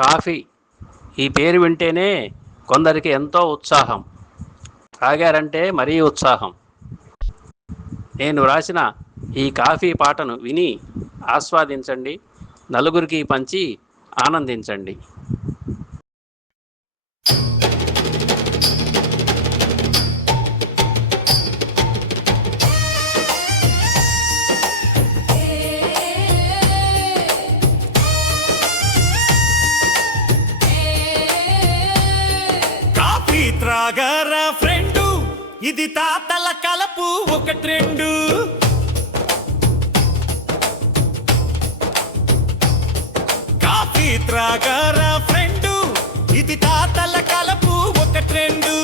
Coffee ఈ పేరు వింటేనే కొందరికి ఎంతో ఉత్సాహం, తాగారంటే మరీ ఉత్సాహం. నేను రాసిన ఈ కాఫీ పాటను విని ఆస్వాదించండి, నలుగురికి పంచి ఆనందించండి. కాఫీ త్రాగరా ఫ్రెండు, ఇది తాతల కలపు ఒక ట్రెండు. కాఫీ త్రాగరా ఫ్రెండు, ఇది తాతల కలపు ఒక ట్రెండు.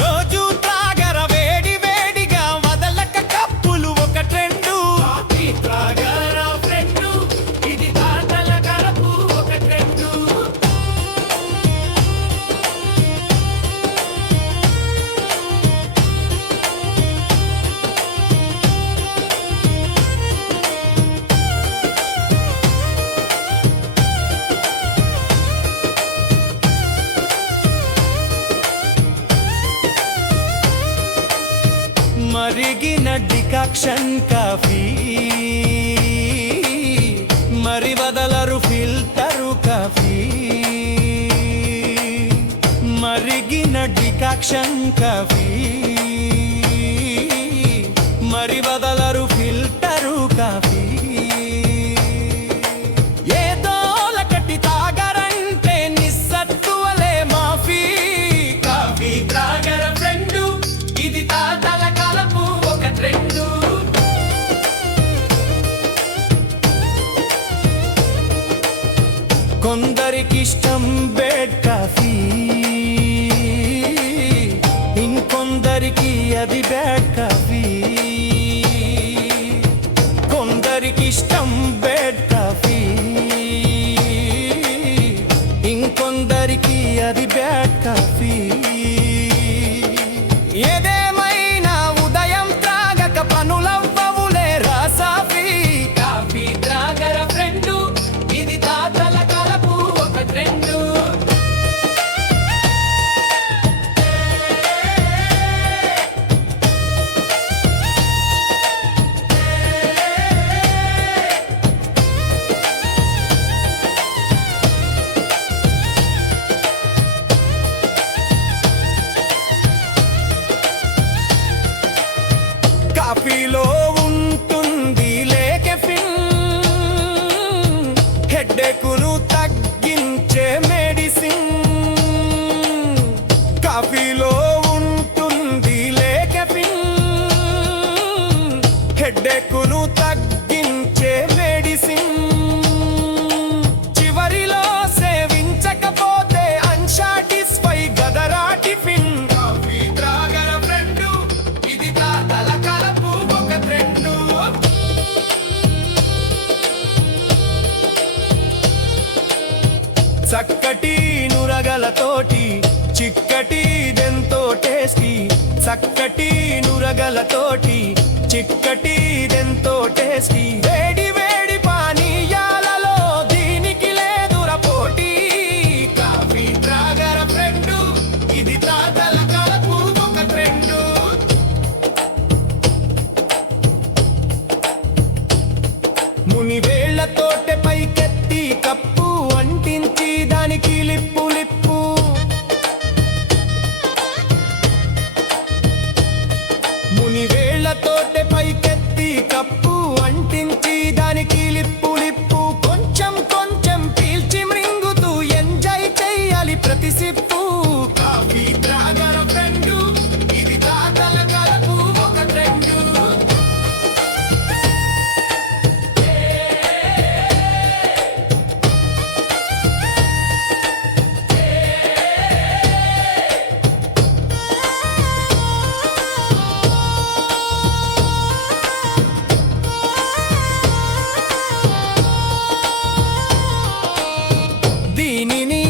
రోజు త్రాగర వేడి వేడిగా వదలక కప్పులు ఒక ట్రెండు. కాఫీ త్రాగరా ఫ్రెండు, ఇది తాతల కలపు ఒక ట్రెండు. మరిగిన డికాక్షన్ కాఫీ, మరి వదలరు ఫిల్టరు కాఫీ. మరిగిన డికాక్షన్ కాఫీ, మరి వదలరు ఫిల్టరు కాఫీ. ఏదోలకటి తాగరంటే నిస్సత్తువలే మాఫీ. కాఫీ త్రాగర ఫ్రెండు, ఇది తాతల కలపు ఒక ట్రెండు. కొందరికిష్టం బెడ్ కాఫీ, ఇంకొందరికి అది బ్యాడ్ కాఫీ. కొందరికిష్టం బెడ్ కాఫీ, ఇంకొందరికి అది బ్యాడ్ కాఫీ. ఏదేమైనా ఉదయం త్రాగక పనులవ్వవులే రాసాఫీ. కాఫీ త్రాగర ఫ్రెండు, ఇది తాతల కలపు ఒక ట్రెండు. కాఫీలో ఉంటుంది లేకెఫిన్, హెడ్డేకును తగ్గించే మెడిసిన్. కాఫీలో ఉంటుంది లేకెఫిన్, హెడ్డేకును తగ్గించే మెడిసిన్. చివరిలో సేవించకపోతే అన్సాటిస్ఫై గదరా టిఫిన్. కాఫీ త్రాగర ఫ్రెండు, ఇది తాతల కలపు ఒక ట్రెండు. చక్కటి నురగలతోటి చిక్కటి దెంతో టేస్టీ. చక్కటి నురగలతోటి చిక్కటి దెంతో టేస్టీ. వేడి వేడి పానీయాలలో దీనికి లేదురా పోటీ. కాఫీ త్రాగర ఫ్రెండు, ఇది తాతల కలపు ఒక ట్రెండు. ముని వేళ్లతోటే పైకెత్తి కప్పు అంటించి దానికి లిప్పు లిప్పు. ముని వేళ్లతోటే పైకెత్తి కప్పు అంటించి దానికి లిప్పు లిప్పు. కొంచెం కొంచెం పీల్చి మృంగుతూ ఎంజాయ్ చెయ్యాలి ప్రతి సిప్పు. కాఫీ త్రాగర ఫ్రెండు, ఇది తాతల కలపు ఒక ట్రెండు. దీనిని